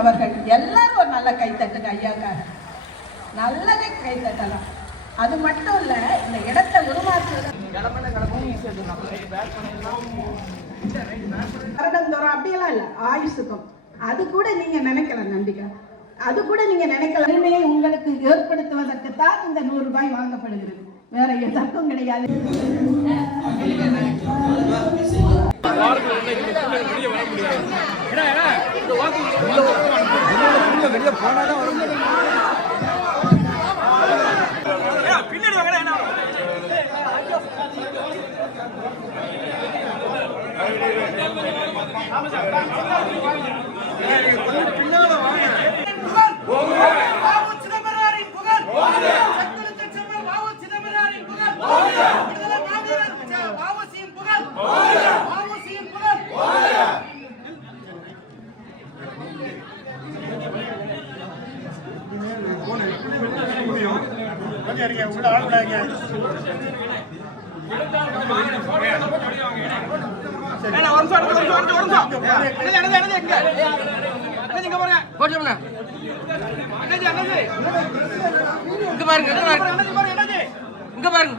அவர்கள் எல்லாரும் ஒரு நல்ல கைத்தட்டுங்க ஐயாக்காக நல்லதே கைத்தட்டலாம். அது மட்டும் இல்ல இந்த இடத்தை உருமாற்றுவது வருடந்தோறும் அப்படியெல்லாம் இல்ல ஆயுசுக்கும் அது கூட நீங்க நினைக்கல நம்பிக்கை. அது கூட நீங்க நினைக்கல. உரிமையை உங்களுக்கு ஏற்படுத்துவதற்கு தான் இந்த நூறு ரூபாய் வாங்கப்படுகிறது. வேற எதற்கும் கிடையாது. வாவு சிதம்பரனாரின் புகழ். சத்துருத்த செம்மல் வாவு சிதம்பரனாரின் புகழ். விடுதலை இங்க பாருங்க. இங்க பாருங்க இங்க பாருங்க.